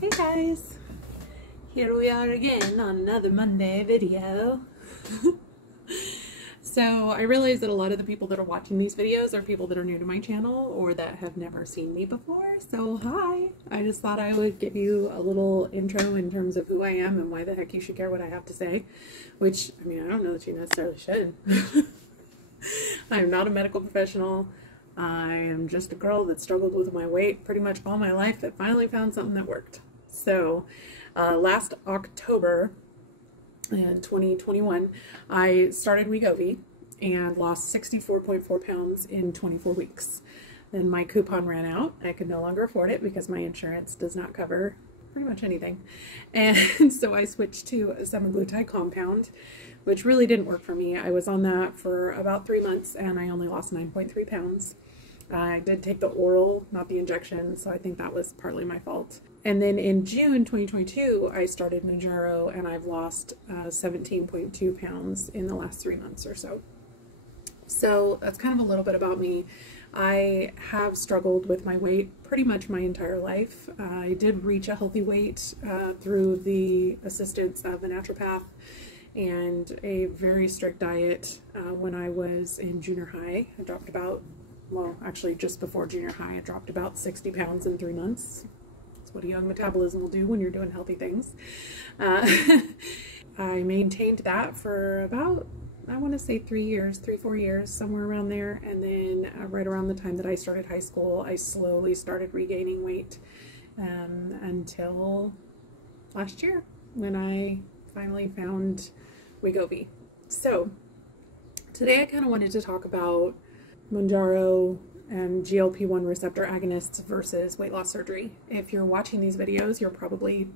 Hey guys, here we are again on another Monday video. So I realize that a lot of the people that are watching these videos are people that are new to my channel or that have never seen me before. So hi, I just thought I would give you a little intro in terms of who I am and why the heck you should care what I have to say, which, I mean, I don't know that you necessarily should. I am not a medical professional. I am just a girl that struggled with my weight pretty much all my life that finally found something that worked. So last October in 2021, I started Wegovy and lost 64.4 pounds in 24 weeks. Then my coupon ran out. I could no longer afford it because my insurance does not cover pretty much anything. And so I switched to a semaglutide compound, which really didn't work for me. I was on that for about 3 months and I only lost 9.3 pounds. I did take the oral, not the injection, so I think that was partly my fault. And then in June 2022, I started Mounjaro, and I've lost 17.2 pounds in the last 3 months or so. So that's kind of a little bit about me. I have struggled with my weight pretty much my entire life. I did reach a healthy weight through the assistance of a naturopath and a very strict diet when I was in junior high. I dropped about, well, actually just before junior high, I dropped about 60 pounds in 3 months. That's what a young metabolism will do when you're doing healthy things. I maintained that for about, I want to say 4 years, somewhere around there. And then right around the time that I started high school, I slowly started regaining weight until last year when I finally found Wegovy. So today I kind of wanted to talk about Mounjaro and GLP1 receptor agonists versus weight loss surgery. If you're watching these videos, you're probably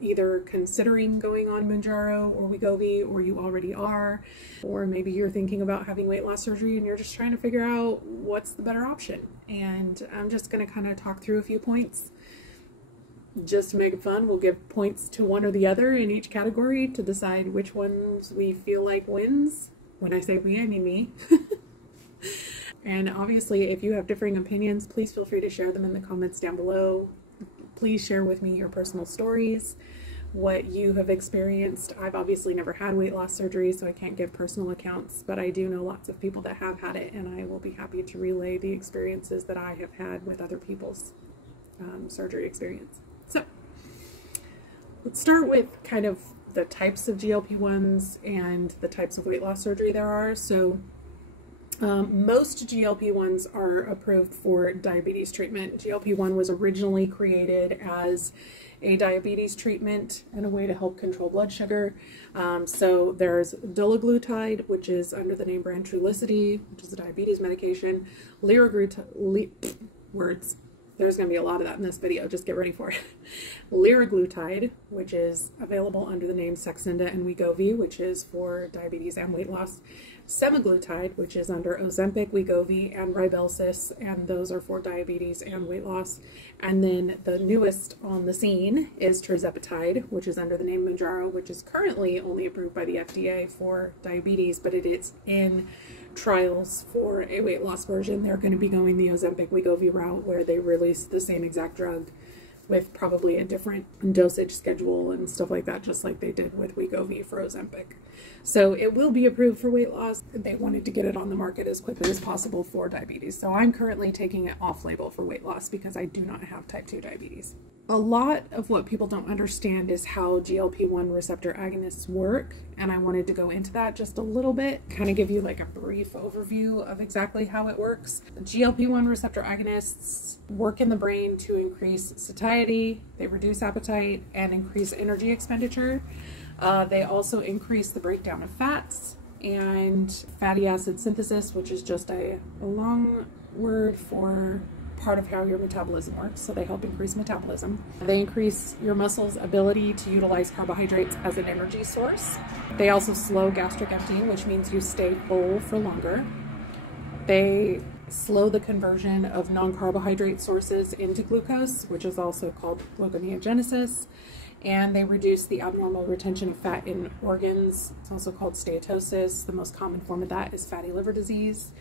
either considering going on Mounjaro or Wegovy, or you already are, or maybe you're thinking about having weight loss surgery and you're just trying to figure out what's the better option. And I'm just going to kind of talk through a few points just to make it fun. We'll give points to one or the other in each category to decide which ones we feel like wins. When I say we, I mean me. And obviously, if you have differing opinions, please feel free to share them in the comments down below. Please share with me your personal stories, what you have experienced. I've obviously never had weight loss surgery, so I can't give personal accounts, but I do know lots of people that have had it, and I will be happy to relay the experiences that I have had with other people's surgery experience. So let's start with kind of the types of GLP-1s and the types of weight loss surgery there are. So most GLP-1s are approved for diabetes treatment. GLP-1 was originally created as a diabetes treatment and a way to help control blood sugar. So there's dulaglutide, which is under the name brand Trulicity, which is a diabetes medication. Words. There's going to be a lot of that in this video. Just get ready for it. Liraglutide, which is available under the name Saxenda and Wegovy, which is for diabetes and weight loss. Semaglutide, which is under Ozempic, Wegovy, and Rybelsus, and those are for diabetes and weight loss. And then the newest on the scene is Tirzepatide, which is under the name Mounjaro, which is currently only approved by the FDA for diabetes, but it is in trials for a weight loss version. They're going to be going the Ozempic Wegovy route, where they release the same exact drug with probably a different dosage schedule and stuff like that, just like they did with Wegovy for Ozempic. So it will be approved for weight loss. They wanted to get it on the market as quickly as possible for diabetes. So I'm currently taking it off label for weight loss because I do not have type 2 diabetes. A lot of what people don't understand is how GLP-1 receptor agonists work, and I wanted to go into that just a little bit, kind of give you like a brief overview of exactly how it works. GLP-1 receptor agonists work in the brain to increase satiety, they reduce appetite, and increase energy expenditure. They also increase the breakdown of fats and fatty acid synthesis, which is just a long word for part of how your metabolism works, so they help increase metabolism. They increase your muscles' ability to utilize carbohydrates as an energy source. They also slow gastric emptying, which means you stay full for longer. They slow the conversion of non-carbohydrate sources into glucose, which is also called gluconeogenesis. And they reduce the abnormal retention of fat in organs. It's also called steatosis. The most common form of that is fatty liver disease.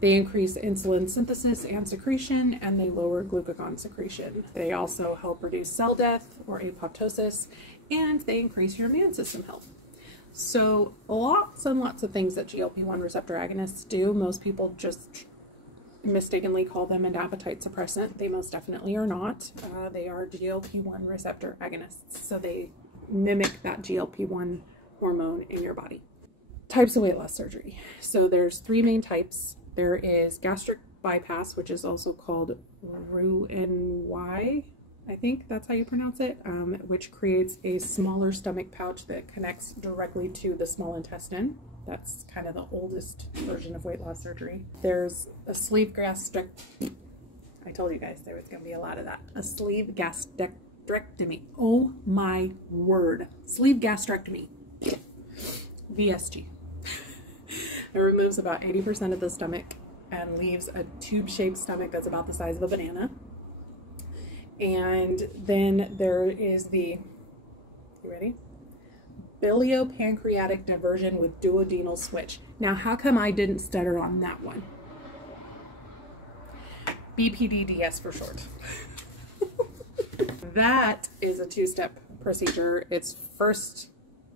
They increase insulin synthesis and secretion, and they lower glucagon secretion. They also help reduce cell death or apoptosis, and they increase your immune system health. So lots and lots of things that GLP-1 receptor agonists do. Most people just mistakenly call them an appetite suppressant. They most definitely are not. They are GLP-1 receptor agonists. So they mimic that GLP-1 hormone in your body. Types of weight loss surgery. So there's three main types. There is gastric bypass, which is also called Roux-en-Y, I think that's how you pronounce it, which creates a smaller stomach pouch that connects directly to the small intestine. That's kind of the oldest version of weight loss surgery. There's a sleeve gastrectomy. I told you guys there was going to be a lot of that. A sleeve gastrectomy. Oh my word. Sleeve gastrectomy. VSG. It removes about 80% of the stomach and leaves a tube-shaped stomach that's about the size of a banana. And then there is the, you ready? Biliopancreatic diversion with duodenal switch. Now, how come I didn't stutter on that one? BPDDS for short. That is a two-step procedure. It's first,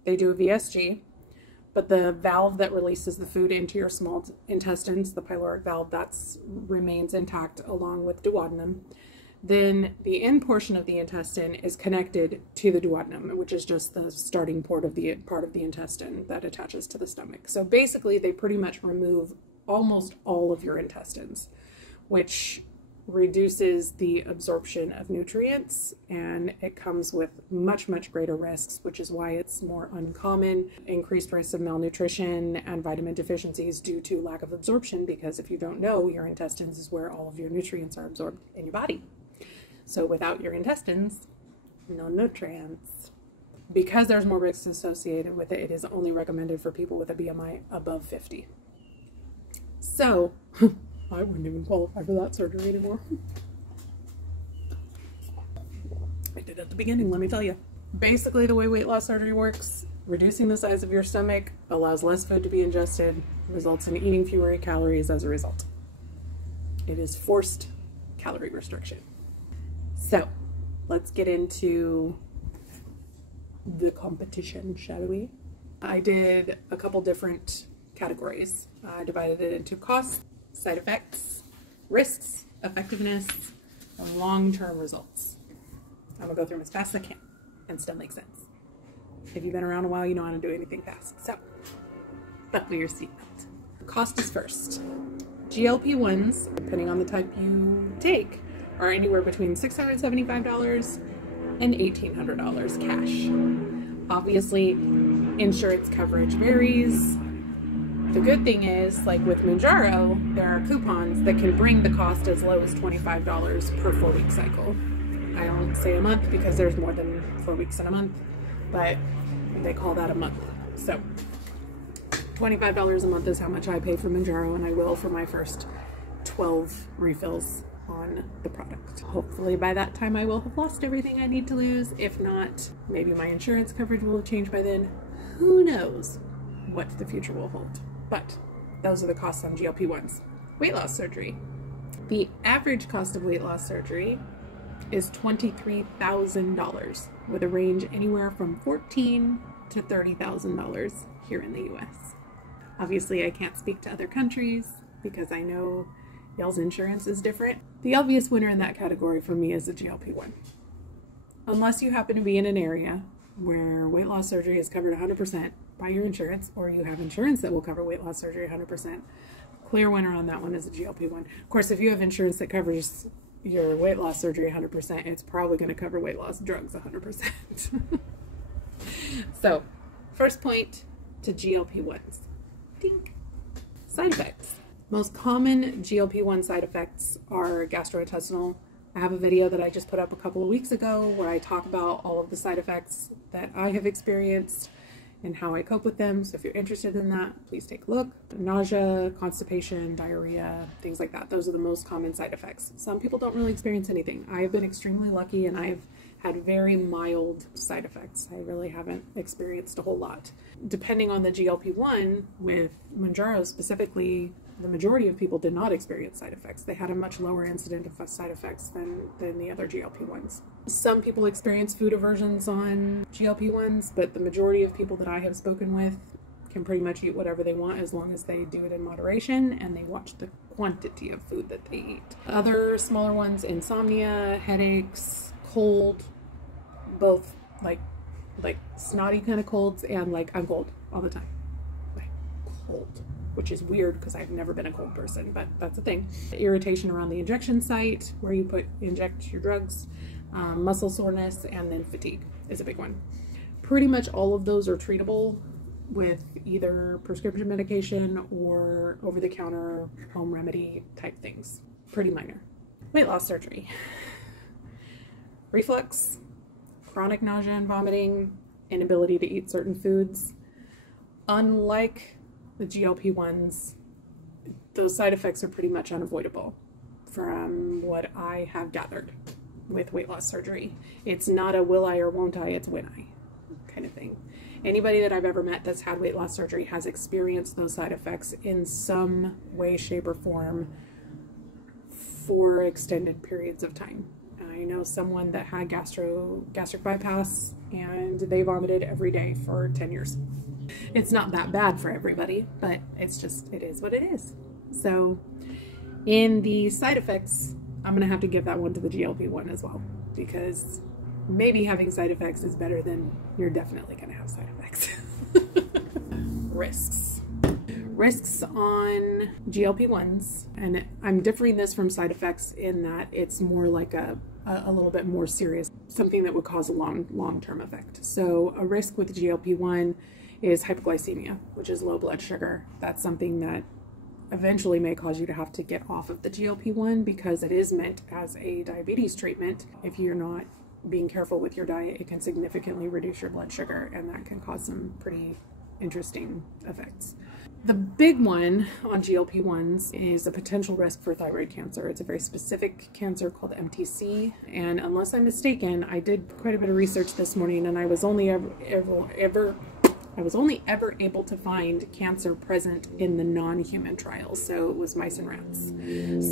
they do a VSG, but the valve that releases the food into your small intestines, the pyloric valve, that's remains intact along with duodenum. Then the end portion of the intestine is connected to the duodenum, which is just the starting part of the intestine that attaches to the stomach. So basically, they pretty much remove almost all of your intestines, which reduces the absorption of nutrients, and it comes with much, much greater risks, which is why it's more uncommon. Increased risks of malnutrition and vitamin deficiencies due to lack of absorption, because if you don't know, your intestines is where all of your nutrients are absorbed in your body. So without your intestines, no nutrients. Because there's more risks associated with it, it is only recommended for people with a BMI above 50. So, I wouldn't even qualify for that surgery anymore. I did at the beginning, let me tell you. Basically, the way weight loss surgery works, reducing the size of your stomach allows less food to be ingested, results in eating fewer calories as a result. It is forced calorie restriction. So, let's get into the competition, shall we? I did a couple different categories. I divided it into costs, side effects, risks, effectiveness, and long-term results. I'm gonna go through them as fast as I can and still make sense. If you've been around a while, you know how to do anything fast. So, buckle your seatbelt. Cost is first. GLP-1s, depending on the type you take, are anywhere between $675 and $1,800 cash. Obviously, insurance coverage varies. The good thing is, like with Mounjaro, there are coupons that can bring the cost as low as $25 per 4-week cycle. I don't say a month because there's more than 4 weeks in a month, but they call that a month. So $25 a month is how much I pay for Mounjaro, and I will for my first 12 refills on the product. Hopefully by that time I will have lost everything I need to lose. If not, maybe my insurance coverage will have changed by then. Who knows what the future will hold. But those are the costs on GLP-1s. Weight loss surgery. The average cost of weight loss surgery is $23,000 with a range anywhere from $14,000 to $30,000 here in the US. Obviously I can't speak to other countries because I know y'all's insurance is different. The obvious winner in that category for me is the GLP-1. Unless you happen to be in an area where weight loss surgery is covered 100% by your insurance, or you have insurance that will cover weight loss surgery 100%, clear winner on that one is the GLP-1. Of course, if you have insurance that covers your weight loss surgery 100%, it's probably going to cover weight loss drugs 100%. So, first point to GLP-1s. Dink. Side effects. Most common GLP-1 side effects are gastrointestinal. I have a video that I just put up a couple of weeks ago where I talk about all of the side effects that I have experienced and how I cope with them. So if you're interested in that, please take a look. Nausea, constipation, diarrhea, things like that. Those are the most common side effects. Some people don't really experience anything. I have been extremely lucky and I've had very mild side effects. I really haven't experienced a whole lot. Depending on the GLP-1, with Mounjaro specifically, the majority of people did not experience side effects. They had a much lower incident of side effects than the other GLP-1s. Some people experience food aversions on GLP-1s, but the majority of people that I have spoken with can pretty much eat whatever they want as long as they do it in moderation and they watch the quantity of food that they eat. Other smaller ones, insomnia, headaches, cold, both like snotty kind of colds and like I'm cold all the time. Like cold, which is weird because I've never been a cold person, but that's a thing. Irritation around the injection site where you inject your drugs, muscle soreness, and then fatigue is a big one. Pretty much all of those are treatable with either prescription medication or over-the-counter home remedy type things. Pretty minor. Weight loss surgery. Reflux, chronic nausea and vomiting, inability to eat certain foods. Unlike the GLP-1s, those side effects are pretty much unavoidable from what I have gathered with weight loss surgery. It's not a will I or won't I, it's when I kind of thing. Anybody that I've ever met that's had weight loss surgery has experienced those side effects in some way, shape, or form for extended periods of time. I know someone that had gastric bypass and they vomited every day for 10 years. It's not that bad for everybody, but it's just, it is what it is. So in the side effects, I'm going to have to give that one to the GLP-1 as well, because maybe having side effects is better than you're definitely going to have side effects. Risks on GLP-1s, and I'm differing this from side effects in that it's more like a little bit more serious, something that would cause a long-term effect. So a risk with GLP-1 is hypoglycemia, which is low blood sugar. That's something that eventually may cause you to have to get off of the GLP-1 because it is meant as a diabetes treatment. If you're not being careful with your diet, it can significantly reduce your blood sugar, and that can cause some pretty interesting effects. The big one on GLP-1s is a potential risk for thyroid cancer. It's a very specific cancer called MTC, and unless I'm mistaken, I did quite a bit of research this morning, and I was only ever able to find cancer present in the non-human trials, so it was mice and rats.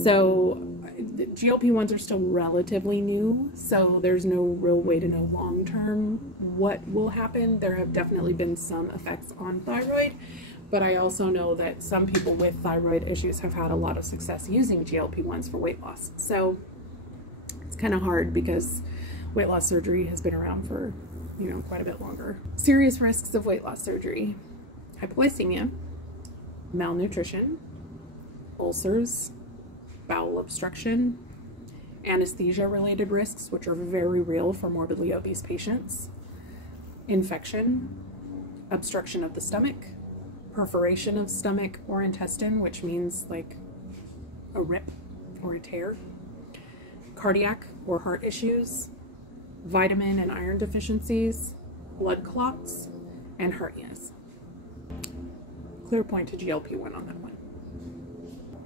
So the GLP-1s are still relatively new, so there's no real way to know long-term what will happen. There have definitely been some effects on thyroid, but I also know that some people with thyroid issues have had a lot of success using GLP-1s for weight loss. So it's kind of hard because weight loss surgery has been around for, quite a bit longer. Serious risks of weight loss surgery: hypoglycemia, malnutrition, ulcers, bowel obstruction, anesthesia-related risks, which are very real for morbidly obese patients, infection, obstruction of the stomach, perforation of stomach or intestine, which means like a rip or a tear, cardiac or heart issues, vitamin and iron deficiencies, blood clots, and hernias. Clear point to GLP-1 on that one.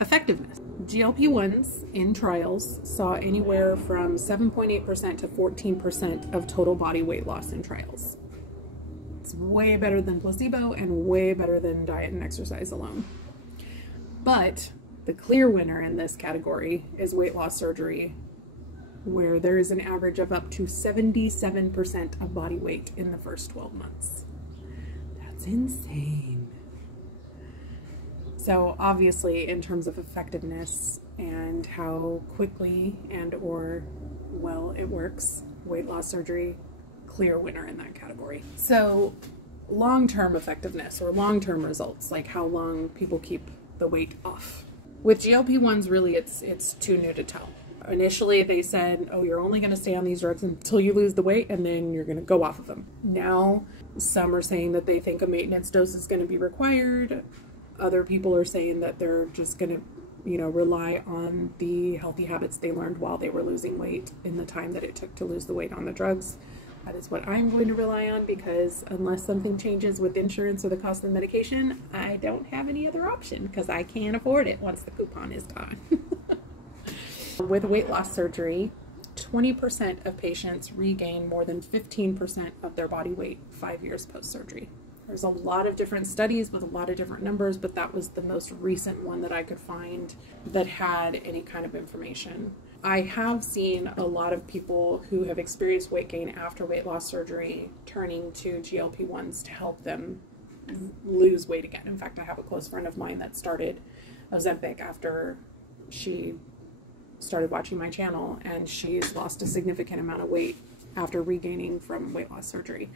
Effectiveness. GLP-1s in trials saw anywhere from 7.8% to 14% of total body weight loss in trials. It's way better than placebo and way better than diet and exercise alone. But the clear winner in this category is weight loss surgery, where there is an average of up to 77% of body weight in the first 12 months. That's insane. So obviously, in terms of effectiveness and how quickly and or well it works, weight loss surgery, clear winner in that category. So long-term effectiveness or long-term results, like how long people keep the weight off. With GLP-1s, really, it's too new to tell. Initially, they said, oh, you're only going to stay on these drugs until you lose the weight, and then you're going to go off of them. Now, some are saying that they think a maintenance dose is going to be required. Other people are saying that they're just going to, rely on the healthy habits they learned while they were losing weight in the time that it took to lose the weight on the drugs. That is what I'm going to rely on, because unless something changes with insurance or the cost of the medication, I don't have any other option because I can't afford it once the coupon is gone. With weight loss surgery, 20% of patients regain more than 15% of their body weight 5 years post-surgery. There's a lot of different studies with a lot of different numbers, but that was the most recent one that I could find that had any kind of information. I have seen a lot of people who have experienced weight gain after weight loss surgery turning to GLP-1s to help them lose weight again. In fact, I have a close friend of mine that started Ozempic after she started watching my channel, and she's lost a significant amount of weight after regaining from weight loss surgery.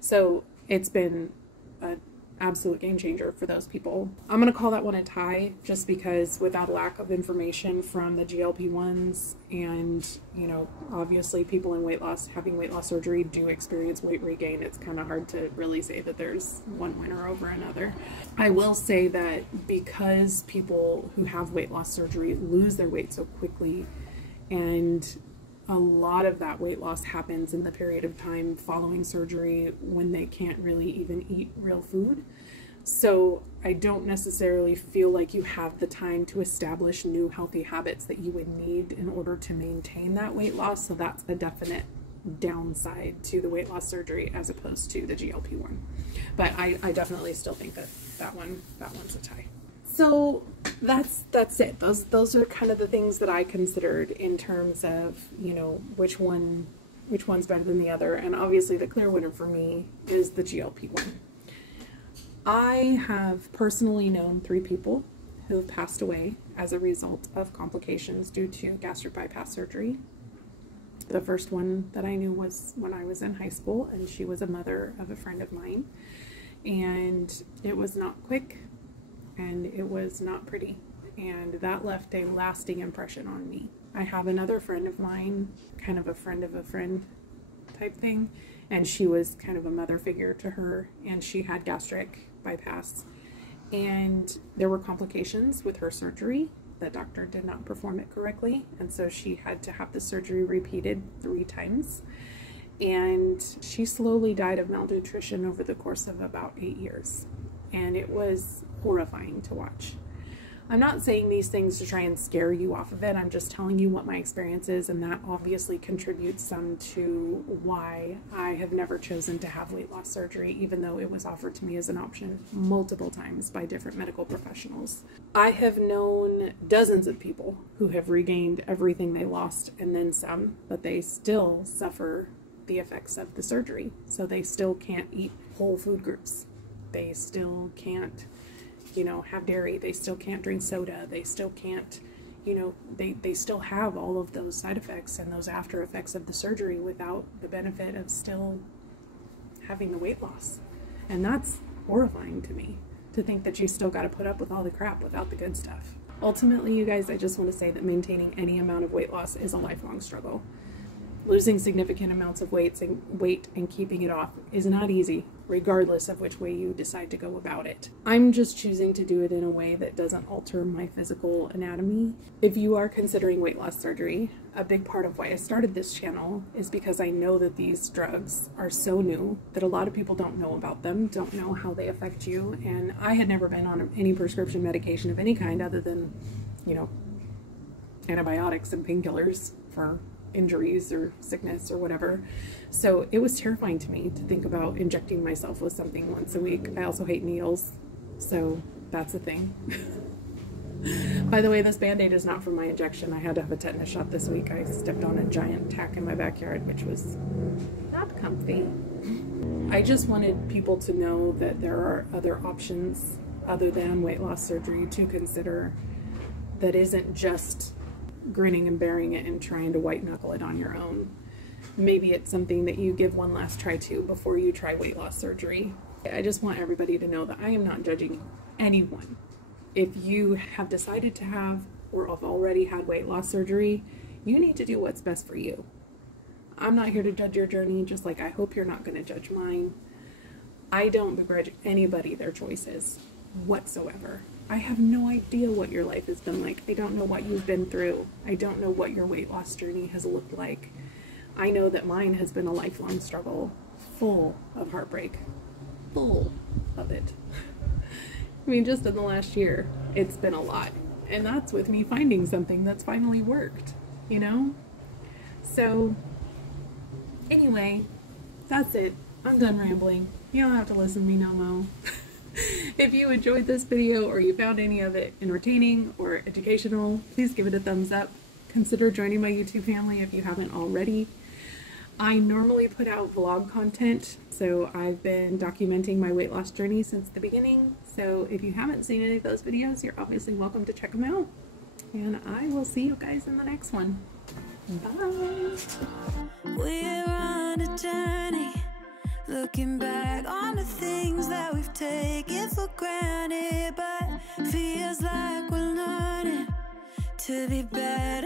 So it's been an absolute game changer for those people. I'm going to call that one a tie, just because without a lack of information from the GLP-1s, and, you know, obviously people in weight loss having weight loss surgery do experience weight regain. It's kind of hard to really say that there's one winner over another. I will say that because people who have weight loss surgery lose their weight so quickly, and a lot of that weight loss happens in the period of time following surgery when they can't really even eat real food. So I don't necessarily feel like you have the time to establish new healthy habits that you would need in order to maintain that weight loss. So that's a definite downside to the weight loss surgery as opposed to the GLP-1. But I definitely still think that one's a tie. So that's it. Those are kind of the things that I considered in terms of, you know, which one's better than the other. And obviously the clear winner for me is the GLP-1. I have personally known 3 people who have passed away as a result of complications due to gastric bypass surgery. The first one that I knew was when I was in high school, and she was a mother of a friend of mine. And it was not quick, and it was not pretty, and that left a lasting impression on me. I have another friend of mine, kind of a friend type thing, and she was kind of a mother figure to her, and she had gastric bypass, and there were complications with her surgery. The doctor did not perform it correctly, and so she had to have the surgery repeated 3 times, and she slowly died of malnutrition over the course of about 8 years. And it was horrifying to watch. I'm not saying these things to try and scare you off of it. I'm just telling you what my experience is, and that obviously contributes some to why I have never chosen to have weight loss surgery, even though it was offered to me as an option multiple times by different medical professionals. I have known dozens of people who have regained everything they lost and then some, but they still suffer the effects of the surgery. So they still can't eat whole food groups. They still can't, you know, have dairy. They still can't drink soda. They still can't, you know, they still have all of those side effects and those after effects of the surgery without the benefit of still having the weight loss. And that's horrifying to me, to think that you still got to put up with all the crap without the good stuff. Ultimately, you guys, I just want to say that maintaining any amount of weight loss is a lifelong struggle. Losing significant amounts of weight and keeping it off is not easy, regardless of which way you decide to go about it. I'm just choosing to do it in a way that doesn't alter my physical anatomy. If you are considering weight loss surgery, a big part of why I started this channel is because I know that these drugs are so new that a lot of people don't know about them, don't know how they affect you, and I had never been on any prescription medication of any kind other than, you know, antibiotics and painkillers for injuries or sickness or whatever. So it was terrifying to me to think about injecting myself with something once a week. I also hate needles, so that's a thing. By the way, this Band-Aid is not from my injection. I had to have a tetanus shot this week. I stepped on a giant tack in my backyard, which was not comfy. I just wanted people to know that there are other options other than weight loss surgery to consider that isn't just grinning and bearing it and trying to white knuckle it on your own. Maybe it's something that you give one last try to before you try weight loss surgery. I just want everybody to know that I am not judging anyone. If you have decided to have or have already had weight loss surgery, you need to do what's best for you. I'm not here to judge your journey, just like I hope you're not going to judge mine. I don't begrudge anybody their choices whatsoever. I have no idea what your life has been like. I don't know what you've been through. I don't know what your weight loss journey has looked like. I know that mine has been a lifelong struggle, full of heartbreak, full of it. I mean, just in the last year, it's been a lot. And that's with me finding something that's finally worked, you know? So, anyway, that's it. I'm done rambling. You don't have to listen to me no more. If you enjoyed this video or you found any of it entertaining or educational, please give it a thumbs up. Consider joining my YouTube family if you haven't already. I normally put out vlog content, so I've been documenting my weight loss journey since the beginning. So if you haven't seen any of those videos, you're obviously welcome to check them out. And I will see you guys in the next one. Bye! We're on a journey, looking back on the things that we've taken for granted, but feels like we're learning to be better.